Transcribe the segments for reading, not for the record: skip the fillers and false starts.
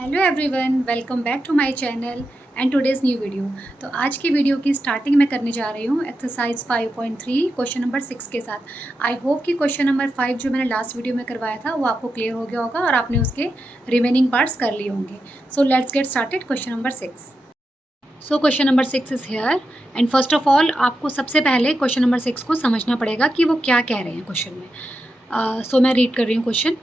Hello everyone, welcome back to my channel and today's new video. तो आज की video की स्टार्टिंग में करने जा रही हूँ एक्सरसाइज 5.3 क्वेश्चन नंबर 6 के साथ। आई होप कि क्वेश्चन नंबर 5 जो मैंने लास्ट वीडियो में करवाया था वो आपको क्लियर हो गया होगा और आपने उसके रिमेनिंग पार्ट्स कर लिए होंगे। So let's get started question number 6। So question number 6 is here and first of all आपको सबसे पहले क्वेश्चन नंबर 6 को समझना पड़ेगा कि वो क्या कह रहे हैं क्वेश्चन में। सो मैं रीड कर रही हूँ question.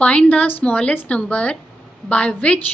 Find the smallest number by which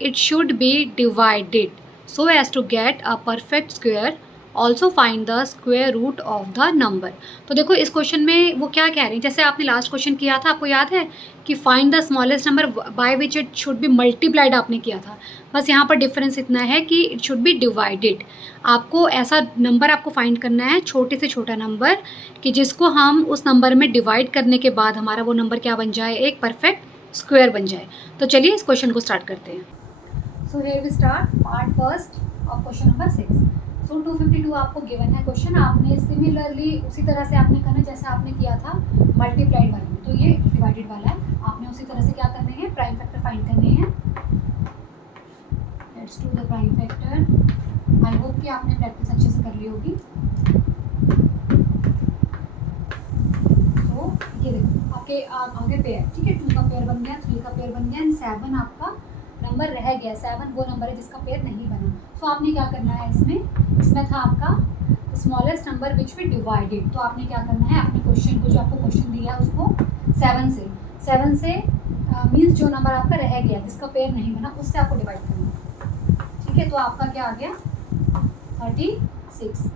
it should be divided so as to get a perfect square. Also find the square root of the number. तो देखो इस क्वेश्चन में वो क्या कह रहे हैं, जैसे आपने लास्ट क्वेश्चन किया था, आपको याद है कि find the smallest number by which it should be multiplied आपने किया था। बस यहाँ पर डिफरेंस इतना है कि इट शुड बी डिवाइडेड। आपको ऐसा नंबर आपको फाइंड करना है, छोटे से छोटा नंबर, कि जिसको हम उस नंबर में डिवाइड करने के बाद हमारा वो नंबर क्या बन जाए, एक परफेक्ट स्क्वायर बन जाए। तो चलिए इस क्वेश्चन को स्टार्ट करते हैं। So here we start part first of question number 6। So 252 आपको गिवन है क्वेश्चन। आपने सिमिलरली उसी तरह से आपने करना जैसे आपने किया था मल्टीप्लाइड वाले में। तो ये डिवाइडेड वाला है, आपने उसी तरह से क्या करने हैं, प्राइम फैक्टर फाइंड करने हैं। Let's do the prime factor. I hope कि आपने प्रैक्टिस अच्छे से कर ली होगी। तो ये देखो आपके आगे पेयर, ठीक है, 2 का पेयर बन गया, 3 का पेयर बन गया एंड 7 आपका नंबर रह गया। 7 वो नंबर है जिसका पेयर नहीं बना। सो आपने क्या करना है, इसमें था आपका smallest number which we divided. तो आपने क्या करना है, अपने क्वेश्चन को, जो आपको क्वेश्चन दिया उसको 7 से मीन्स जो नंबर आपका रह गया जिसका पेयर नहीं बना उससे आपको डिवाइड करना है, ठीक है। तो आपका क्या आ गया, 36।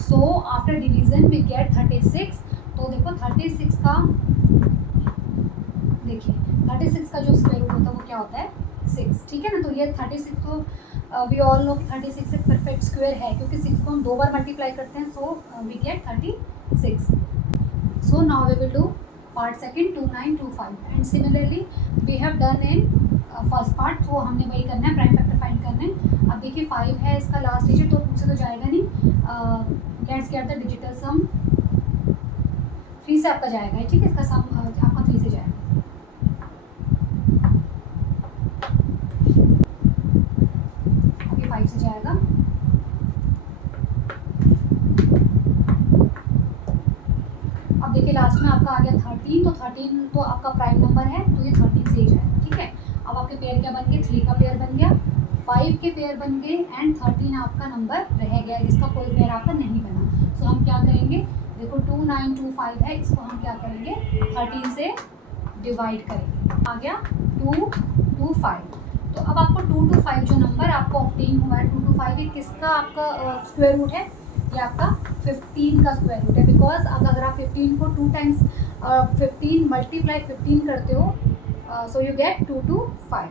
So after division we get 36। तो देखो 36 का, देखिए 36 का जो स्क्वायर रूट होता है वो क्या होता है, 6, ठीक है ना। तो ये 36 तो वी ऑल नो कि 36 एक परफेक्ट स्क्वायर है, क्योंकि 6 को हम 2 बार मल्टीप्लाई करते हैं। So we get 36। So now we will do part second 2925 and similarly we have done in first part. तो हमने वही करना है, प्राइम फैक्टर फाइंड करना है। अब देखिए 5 है इसका लास्ट डिजिट, तो 2 से तो जाएगा नहीं। लेट्स गेट द डिजिटल सम। 3 से आपका जाएगा, ठीक है, इसका सम आपका 3 से जाएगा। अभी 5 से जाएगा। अब देखिए लास्ट में आपका आ गया 13। तो 13 तो आपका प्राइम नंबर है, तो ये 13 से ही जाएगा, ठीक है। अब आपके पेयर क्या बन गए, 3 का पेयर बन गया, 5 के पेयर बन गए एंड 13 आपका नंबर रह गया जिसका कोई पेयर आपका नहीं बना। सो हम क्या करेंगे, देखो 2925 है, इसको हम क्या करेंगे, 13 से डिवाइड करेंगे। आ गया 225। तो अब आपको 225 जो नंबर आपको ऑब्टेन हुआ है, 225 ये किसका आपका स्क्वायर रूट है, ये आपका 15 का स्क्वायर रूट है। बिकॉज अगर आप 15 को 2 टाइम्स 15 मल्टीप्लाई 15 करते हो, सो यू गेट 225।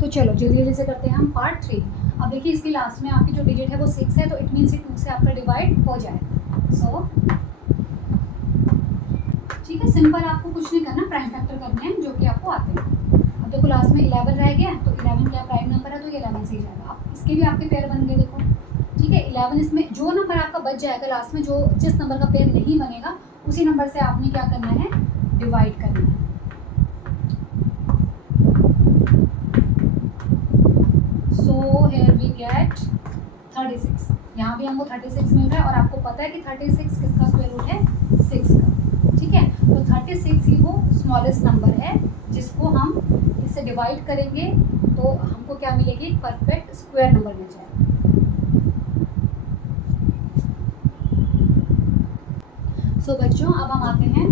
तो चलो जल्दी जल्दी से करते हैं हम पार्ट 3। अब देखिए इसकी लास्ट में आपकी जो डिजिट है वो 6 है, तो इट मीन्स 2 से आपका डिवाइड हो जाएगा। सो ठीक है, सिंपल, आपको कुछ नहीं करना, प्राइम फैक्टर करने हैं जो कि आपको आते हैं। अब देखो लास्ट में 11 रह गया, तो 11 क्या प्राइम नंबर है, तो ये 11 से ही जाएगा। अब इसके भी आपके पेयर बन गए, देखो, ठीक है। 11 इसमें जो नंबर आपका बच जाएगा लास्ट में, जो जिस नंबर का पेयर नहीं बनेगा उसी नंबर से आपने क्या करना है, डिवाइड करना है। So here we get 36। यहाँ भी हमको 36 मिल रहा है और आपको पता है कि 36 किसका स्क्वायर रूट है, 6 का, ठीक है। तो 36 ही वो स्मॉलेस्ट नंबर है जिसको हम इससे डिवाइड करेंगे तो हमको क्या मिलेगी, परफेक्ट स्क्वायर नंबर मिल जाएगा। सो बच्चों अब हम आते हैं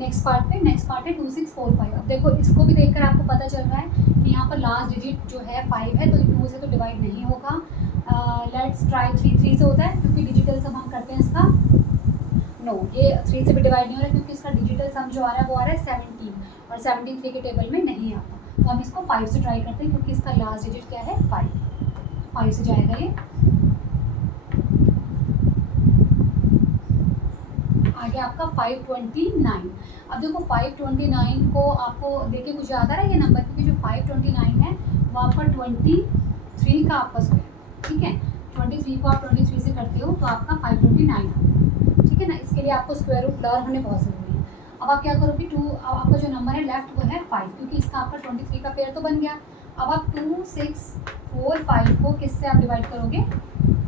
नेक्स्ट पार्ट पे। नेक्स्ट पार्ट है 2645। अब देखो इसको भी देखकर आपको पता चल रहा है कि यहाँ पर लास्ट डिजिट जो है 5 है, तो 2 से तो डिवाइड नहीं होगा। लेट्स ट्राई 3 से होता है, क्योंकि डिजिटल सम हम करते हैं इसका। नो, ये 3 से भी डिवाइड नहीं हो रहा है, क्योंकि इसका डिजिटल सम जो आ रहा है वो आ रहा है 17 और 73 के टेबल में नहीं आता। तो हम इसको 5 से ट्राई करते हैं, क्योंकि इसका लास्ट डिजिट क्या है, 5 से जाएगा ये। आगे आपका 529। अब देखो 529 को आपको देखे कुछ याद आ रहा है ये नंबर, क्योंकि जो 529 है वो आपका 23 का आपका स्क्वायर, ठीक है। 23 को आप 23 से करते हो तो आपका 529 आता है, ठीक है ना। इसके लिए आपको स्क्वायर रूट लर्न होने बहुत ज़रूरी है। अब आप क्या करोगे, अब आपका जो नंबर है लेफ्ट वो है 5, क्योंकि इसका आपका 23 का पेयर तो बन गया। अब आप 2, 6, 4, 5 को किससे आप डिवाइड करोगे?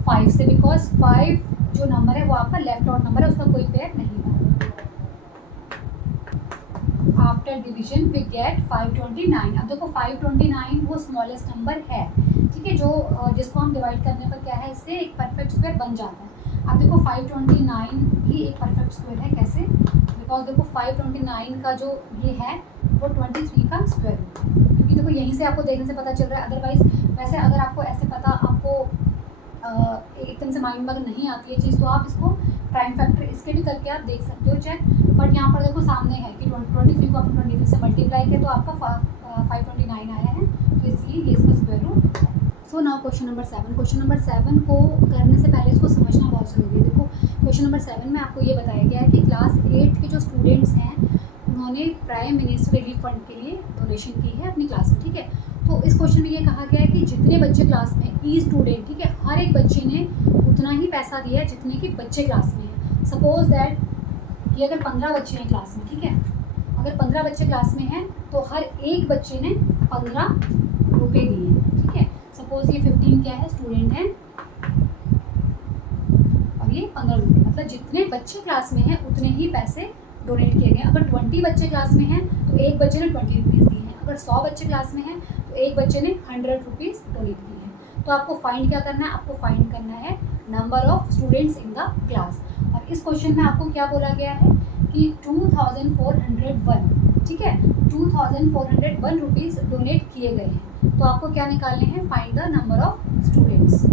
5 से, बिकॉज 5 जो नंबर है वो आपका लेफ्ट आउट नंबर है, उसका कोई पेयर नहीं है। After division we get 529। अब देखो 529 वो स्मॉलेस्ट नंबर है, ठीक है, जो जिसको हम डिवाइड करने पर क्या है, इससे एक परफेक्ट स्क्वायर बन जाता है। अब देखो 529 भी एक परफेक्ट स्क्वायर है, कैसे? बिकॉज देखो 529 का जो ये है वो 23 का स्क्वायर है, क्योंकि देखो यहीं से आपको देखने से पता चल रहा है। अदरवाइज वैसे अगर आपको ऐसे पता, आपको एकदम से माइंड में अगर नहीं आती है चीज़, तो आप इसको प्राइम फैक्टर इसके भी करके आप देख सकते हो चेक। बट यहाँ पर देखो सामने है कि 23 को आपने 23 से मल्टीप्लाई किया तो आपका 529 आया है, तो इसलिए ये इसका स्क्वायर रूट है। सो now question number 7। Question number 7 को करने से पहले इसको समझना बहुत ज़रूरी है। देखो क्वेश्चन नंबर 7 में आपको ये बताया गया है कि क्लास 8 के जो स्टूडेंट्स हैं उन्होंने प्राइम मिनिस्टर रिलीफ फंड के लिए डोनेशन की है अपनी क्लास में, ठीक है। तो इस क्वेश्चन में ये कहा गया है कि जितने बच्चे क्लास में, ई स्टूडेंट, ठीक है, हर एक बच्चे ने उतना ही पैसा दिया है जितने कि बच्चे क्लास में हैं। सपोज दैट कि अगर 15 बच्चे हैं क्लास में, ठीक है, अगर 15 बच्चे क्लास में हैं तो हर एक बच्चे ने 15 रुपये दिए हैं, ठीक है। सपोज ये 15 क्या है, स्टूडेंट हैं, और ये 15 रुपये, मतलब जितने बच्चे क्लास में हैं उतने ही पैसे डोनेट किए गए। अगर 20 बच्चे क्लास में हैं तो एक बच्चे ने 20 रुपीज़ दिए हैं। अगर 100 बच्चे क्लास में हैं तो एक बच्चे ने 100 रुपीज़ डोनेट किए हैं। तो आपको फाइंड क्या करना है? आपको फाइंड करना है number of students in the class. और इस क्वेश्चन में आपको क्या बोला गया है कि 2401, ठीक है, 2401 रुपीज़ डोनेट किए गए हैं। तो आपको क्या निकालने हैं? Find the number of students.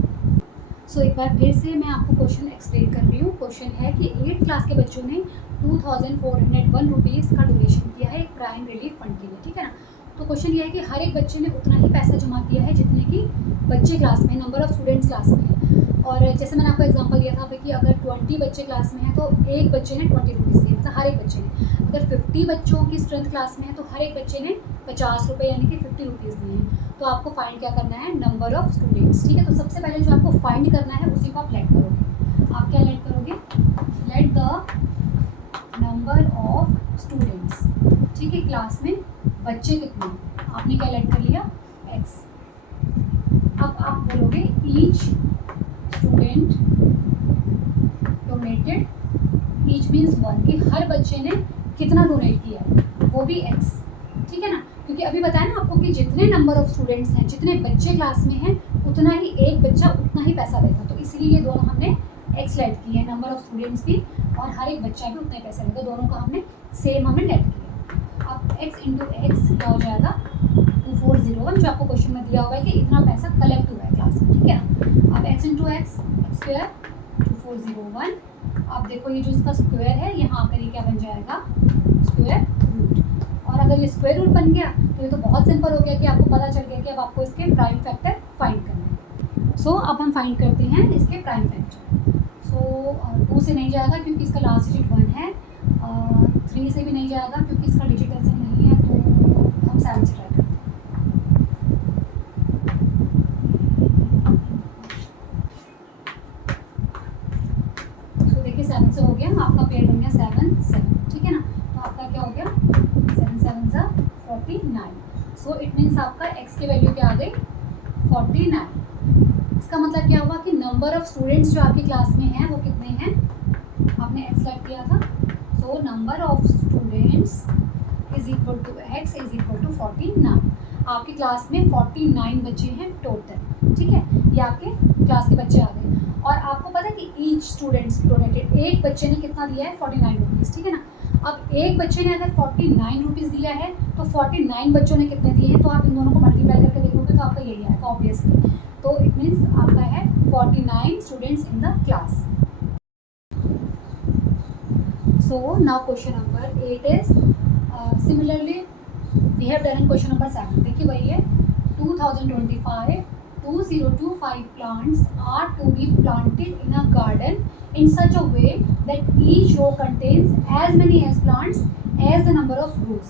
So एक बार फिर से मैं आपको क्वेश्चन एक्सप्लेन कर रही हूँ। क्वेश्चन है कि 8th क्लास के बच्चों ने 2401 रुपीज़ का डोनेशन किया है एक प्राइम रिलीफ फंड के लिए, ठीक है ना। तो क्वेश्चन ये है कि हर एक बच्चे ने उतना ही पैसा जमा किया है जितने कि बच्चे क्लास में, नंबर ऑफ स्टूडेंट्स क्लास में है। और जैसे मैंने आपको एग्जांपल दिया था कि अगर 20 बच्चे क्लास में हैं तो एक बच्चे ने 20 रुपीज़ दिए, मतलब हर एक बच्चे ने। अगर 50 बच्चों की स्ट्रेंथ क्लास में है तो हर एक बच्चे ने 50 रुपये यानी कि 50 रुपीज़ दिए हैं। तो आपको फाइंड क्या करना है? नंबर ऑफ स्टूडेंट्स, ठीक है। तो सबसे पहले जो आपको फाइंड करना है उसी को आप लेट करोगे। आप क्या लेट करोगे? Late the number of students, ठीक है, क्लास में बच्चे कितने, आपने क्या लेट कर लिया? x। अब आप बोलोगे each student donated, each means 1, कि हर बच्चे ने कितना डोनेट किया, वो भी x, ठीक है ना। क्योंकि अभी बताया ना आपको कि जितने नंबर ऑफ स्टूडेंट्स हैं, जितने बच्चे क्लास में हैं, उतना ही एक बच्चा उतना ही पैसा देगा। तो इसीलिए ये दोनों हमने x लेट की है, नंबर ऑफ स्टूडेंट्स भी और हर एक बच्चा भी उतने पैसे देगा, दोनों का हमने सेम हमने लेट किया। अब x इंटू एक्स क्या हो जाएगा? 2401, जो आपको क्वेश्चन में दिया हुआ है कि इतना पैसा कलेक्ट हुआ है क्लास में, ठीक है ना। अब x इंटू एक्स स्क्वायर 2401। अब देखो ये जो इसका स्क्वायर है यहाँ आकर ये क्या बन जाएगा? Square root. और अगर ये स्क्वायर रूट बन गया तो ये तो बहुत सिंपल हो गया कि आपको पता चल गया कि अब आपको इसके प्राइम फैक्टर फाइंड करना है। सो अब हम फाइंड करते हैं इसके प्राइम फैक्टर। सो 2 से नहीं जाएगा क्योंकि इसका लास्ट डिजिट 1 है, 3 से भी नहीं जाएगा क्योंकि इसका डिजिट ऐसे नहीं है, तो हम 7 से ट्राई करते हैं। तो देखिए 7 से हो गया, आपका पेयर बन गया 7 7, ठीक है ना। तो आपका क्या हो गया? 7 7 सा 49। सो इट मीन्स आपका x की वैल्यू क्या आ गई? 49। इसका मतलब क्या हुआ कि नंबर ऑफ स्टूडेंट्स जो आपकी क्लास में हैं वो कितने हैं? आपने x सेलेक्ट किया था, so number of students is equal to x is equal to 49। आपकी क्लास में 49 बच्चे हैं टोटल, ठीक है, ये आपके क्लास के बच्चे आ गए। और आपको पता है कि ईच स्टूडेंट्स डोनेटेड, एक बच्चे ने कितना दिया है? 49 रुपीज़, ठीक है ना। अब एक बच्चे ने अगर 49 रुपीज़ दिया है तो 49 बच्चों ने कितने दिए हैं? तो आप इन दोनों को मल्टीप्लाई करके देखोगे तो आपका यही आएगा ऑब्वियसली। तो इट मीन्स आपका है 49 students in the class. So now question number 8 is similarly we have done in question number 7। देखिए वही है 2025 plants are to be planted in a garden in such a way that each row contains as many as plants as the number of rows.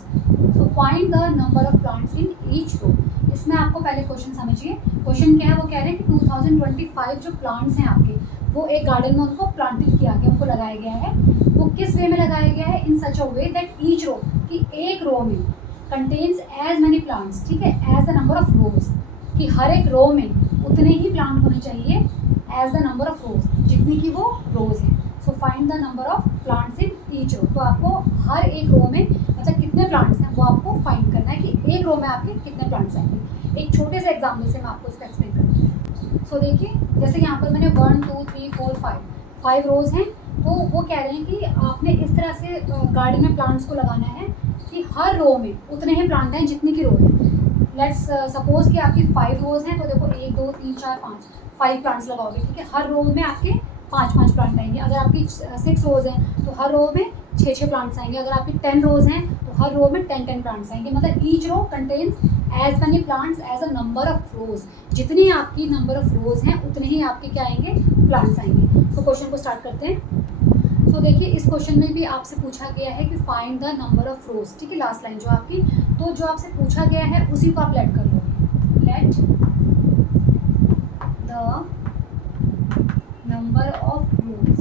So find the number of plants in each row. इसमें आपको पहले question समझिए। Question क्या है? वो कह रहे हैं कि 2025 जो प्लांट्स हैं आपके, वो एक गार्डन में उनको प्लांटेड किया गया, उनको लगाया गया है। वो किस वे में लगाया गया है? इन सच अ वे दैट ईच रो, कि एक रो में कंटेन्स एज मैनी प्लांट्स, ठीक है, as the number of rows, कि हर एक रो में उतने ही प्लांट होने चाहिए as the number of rows, जितनी की वो रोज हैं। So find the number of plants in each row. तो आपको हर एक रो में मतलब कितने प्लांट्स हैं वो आपको फाइंड करना है कि एक रो में आपके कितने प्लांट्स आएंगे। एक छोटे से एग्जाम्पल से मैं आपको इसका एक्सप्लेन करती हूँ। सो देखिए, जैसे यहाँ पर मैंने 1 2 3 4 5 रोज हैं, तो वो कह रहे हैं कि आपने इस तरह से गार्डन में प्लांट्स को लगाना है कि हर रो में उतने ही प्लांट हैं जितनी की रो है। लेट्स सपोज कि आपकी 5 रोज हैं, तो देखो 1 2 3 4 5 प्लांट्स लगाओगे, ठीक है। हर रो में आपके 5 प्लांट आएंगे। अगर आपकी 6 रोज हैं तो हर रो में 6 प्लांट्स आएंगे। अगर आपकी 10 रोज हैं तो हर रो में 10 प्लांट्स आएंगे। मतलब each row contains as many plants as a number of rows. जितनी आपकी नंबर ऑफ रोज हैं उतने ही आपके क्या आएंगे, प्लांट्स आएंगे। तो क्वेश्चन को स्टार्ट करते हैं। तो देखिए, इस क्वेश्चन में भी आपसे पूछा गया है कि फाइंड द नंबर ऑफ रोज, ठीक है, लास्ट लाइन जो आपकी, तो जो आपसे पूछा गया है उसी को आप लेट कर लो। Let the number of rows,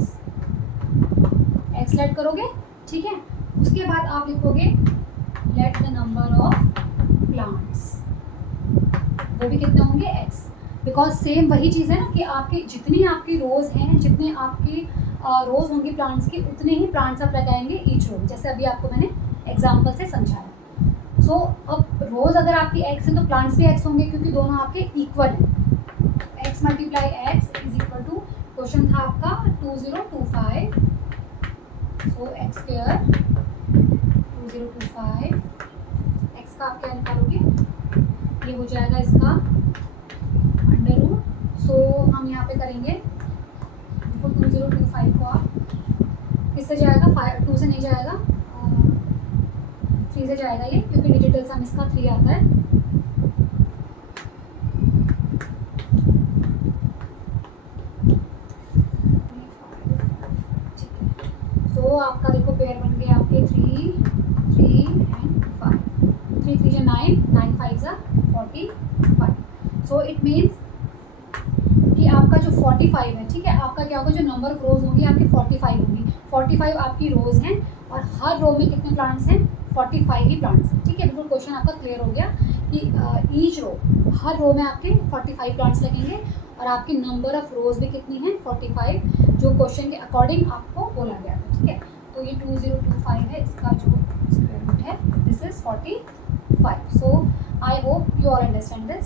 x let करोगे, ठीक है। उसके बाद आप लिखोगे let the number of plants, वो भी कितने होंगे, एक्स। बिकॉज सेम वही चीज़ है ना कि आपकी जितनी आपकी रोज हैं, जितने आपकी रोज होंगी प्लांट्स की, उतने ही प्लांट्स आप लगाएंगे ईच रो, जैसे अभी आपको मैंने एग्जांपल से समझाया। सो अब रोज अगर आपकी एक्स है तो प्लांट्स भी एक्स होंगे, क्योंकि दोनों आपके इक्वल हैं। X multiply x is equal to, question था आपका 2025, सो एक्स स्क्वायर 2025, एक्स का आप क्या निकालोगे, ये हो जाएगा इसका अंडर रूट। सो हम यहाँ पे करेंगे 2025 को आप किससे जाएगा, 2 से नहीं जाएगा, 3 से जाएगा ये, क्योंकि डिजिटल सम इसका 3 आता है। तो आपका देखो पेयर बन गए आपके 3 3 एंड 5, 3 3 9, 9 5 45। सो इट मीन्स कि आपका जो 45 है, ठीक है, आपका क्या होगा, जो नंबर ऑफ रोज होंगी आपकी 45 होंगी। 45 आपकी रोज हैं और हर रो में कितने प्लांट्स हैं, 45 ही प्लांट्स हैं, ठीक है। बिल्कुल क्वेश्चन आपका क्लियर हो गया कि ईच रो, हर रो में आपके 45 प्लांट्स लगेंगे और आपकी नंबर ऑफ रोज भी कितनी है, 45, जो क्वेश्चन के अकॉर्डिंग आपको बोला गया था, ठीक है। तो ये 2025 है, इसका जो स्क्वायर रूट है this is 45। So I hope you all understand this.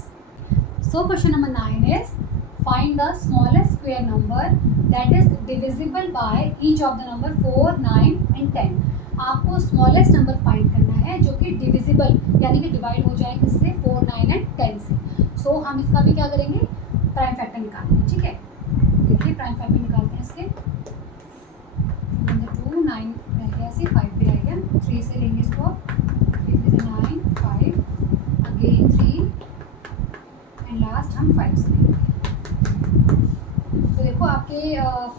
So question number 9 is find the smallest square number that is divisible by each of the number 4 9 and 10। आपको स्मॉलेस्ट नंबर फाइंड करना है जो कि divisible यानी कि divide हो जाए किससे, 4 9 एंड 10 से। सो हम इसका भी क्या करेंगे, प्राइम फैक्टर निकालेंगे, ठीक है। देखिए प्राइम फैक्टर निकालते हैं इसके, 2 9 रह गया, ऐसे 5 भी रह गया, 3 से लेंगे इसको, 3 से 9 5 अगेन 3 एंड लास्ट हम 5 से लेंगे। तो देखो आपके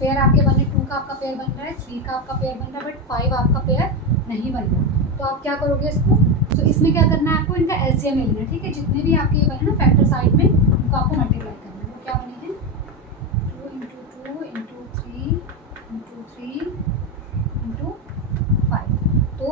पेयर आपके बन रहे, 2 का आपका पेयर बन रहा है, 3 का आपका पेयर बन रहा है, बट 5 आपका पेयर नहीं बन रहा। तो आप क्या करोगे इसको, तो इसमें क्या करना है आपको, इनका एलसीएम ले लेना है, ठीक है। जितने भी आपके ये बने ना फैक्टर साइड में, उनको आपको मल्टीप्लाई करना है। वो क्या बने हैं, 2 × 2 × 3 × 3 × 5, तो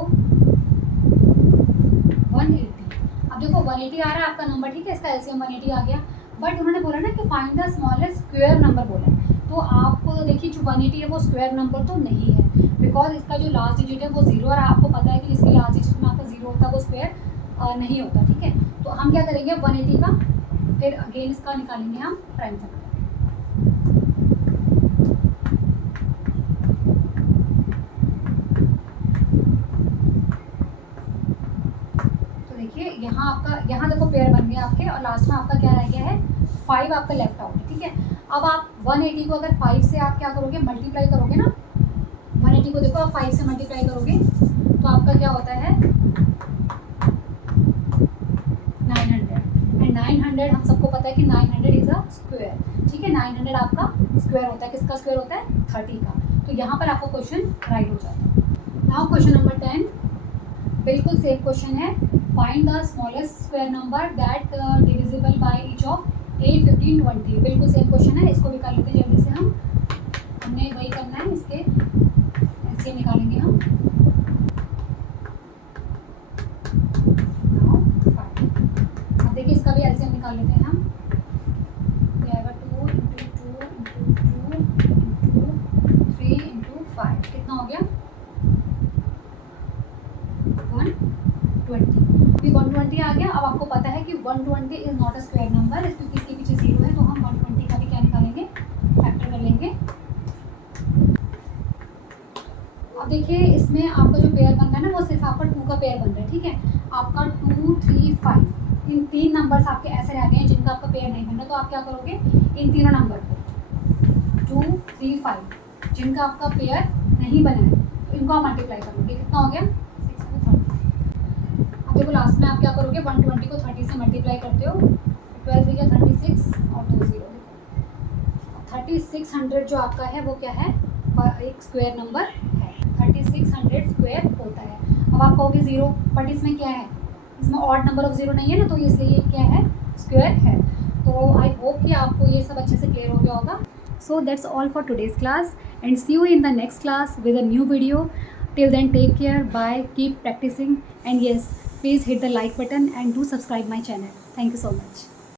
180। अब देखो 180 आ रहा है आपका नंबर, ठीक है, इसका एलसीएम 180 आ गया। बट उन्होंने बोला ना कि find the smallest square number बोला है, तो आपको देखिए जो 180 है वो स्क्वायर नंबर तो नहीं है, बिकॉज इसका जो लास्ट डिजिट है वो 0, और आपको पता है कि इसके लास्ट डिजिट में आपका 0 होता है, वो स्क्वायर नहीं होता, ठीक है। तो हम क्या करेंगे 180 का, फिर अगेन इसका निकालेंगे हम प्राइम फैक्टर। तो देखिए यहाँ देखो पेयर बन गए आपके, और लास्ट में आपका क्या रह गया है, 5 आपका लेफ्ट आउट है, ठीक है। अब आप 180 को अगर 5 से आप क्या करोगे, मल्टीप्लाई करोगे ना, 180 को देखो आप 5 से मल्टीप्लाई करोगे तो आपका क्या होता है 900, एंड 900 हम सबको पता है कि 900 इज अ स्क्वायर, ठीक है। 900 आपका स्क्वायर होता है, किसका स्क्वायर होता है, 30 का। तो यहाँ पर आपका क्वेश्चन राइट हो जाता है। नाउ क्वेश्चन नंबर 10, बिल्कुल सेम क्वेश्चन है, find the smallest square number that divisible by each of 8 15 20। बिल्कुल सेम क्वेश्चन है, इसको भी कर लेते हैं जल्दी से। हमने वही करना है, इसके ऐसे निकालेंगे हम। निकाल लेते हैं हम। ये आएगा 2 × 2 × 2 × 3 × 5, कितना हो गया 120। अभी 120 आ गया। अब आपको पता है कि 120 is not a square number, क्योंकि इसके पीछे 0 है, तो हम 120 का भी क्या निकालेंगे, फैक्टर कर लेंगे। अब देखिए इसमें आपका जो पेयर बन रहा है ना, वो सिर्फ आपका 2 का पेयर बन रहा है, ठीक है। आपका 2, 3, 5 इन 3 नंबर्स आपके ऐसे रह गए हैं जिनका आपका पेयर नहीं बन रहा, तो आप क्या करोगे, इन तीनों नंबर को 2, 3, 5 जिनका आपका पेयर नहीं बना है, तो इनको आप मल्टीप्लाई करोगे, कितना हो गया 630। अब देखो लास्ट में आप क्या करोगे, 120 को 30 से मल्टीप्लाई करते हो, 12 3 36 और 2 0। 3600 जो आपका है वो क्या है, एक स्क्वायर नंबर है, 3600 स्क्वायर होता है। अब आप कहोगे 0, बट इसमें क्या है, इसमें ऑड नंबर ऑफ 0 नहीं है ना, तो इसलिए ये क्या है, स्क्वायर है। तो आई होप कि आपको ये सब अच्छे से क्लियर हो गया होगा। So that's all for today's class and see you in the next class with a new video. Till then, take care, bye, keep practicing, and yes, please hit the like button and do subscribe my channel. Thank you so much.